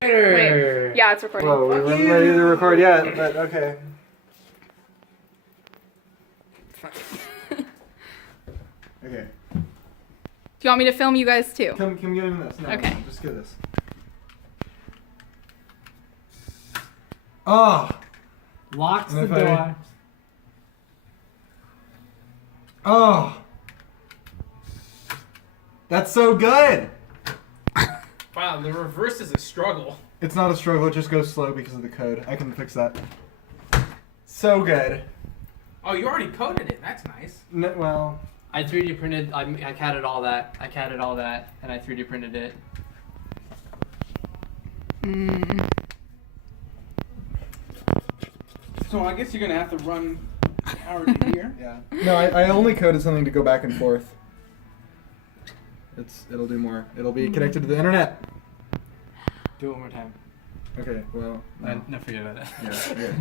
Wait. Yeah, it's recording. Whoa, we weren't ready to record yet, but okay. Okay. Do you want me to film you guys too? Come get in this. No, Okay. no, just get this. Oh! Locks the And if door. Oh! That's so good! Wow, the reverse is a struggle. It's not a struggle, it just goes slow because of the code. I can fix that. So good. Oh, you already coded it. That's nice. Well, I 3D printed. I CAD'd all that. I CAD'd all that, and I 3D printed it. So I guess you're gonna have to run power to here. yeah. No, I only coded something to go back and forth. It'll do more. It'll be connected to the internet. Do it one more time. Okay, well. No, forget about that. Yeah, yeah.